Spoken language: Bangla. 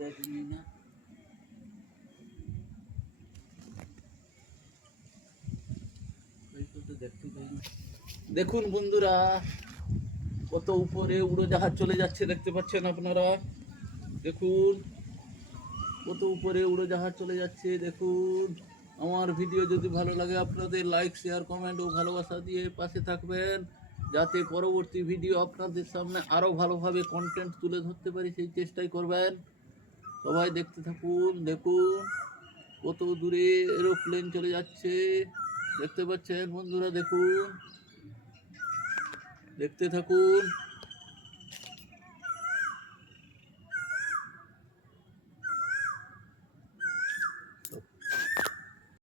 যায় তুমি না। দেখুন বন্ধুরা, কত উপরে উড়োজাহাজ চলে যাচ্ছে, দেখতে পাচ্ছেন আপনারা। দেখুন কত উপরে উড়োজাহাজ চলে যাচ্ছে। দেখুন, আমার ভিডিও যদি ভালো লাগে আপনাদের লাইক শেয়ার কমেন্ট ও ভালোবাসা দিয়ে পাশে থাকবেন, যাতে পরবর্তী ভিডিও আপনাদের সামনে আরও ভালোভাবে কন্টেন্ট তুলে ধরতে পারি, সেই চেষ্টাই করবেন। সবাই দেখতে থাকুন। দেখুন কত দূরে এরোপ্লেন চলে যাচ্ছে, দেখতে পাচ্ছেন বন্ধুরা। দেখুন, দেখতে থাকুন।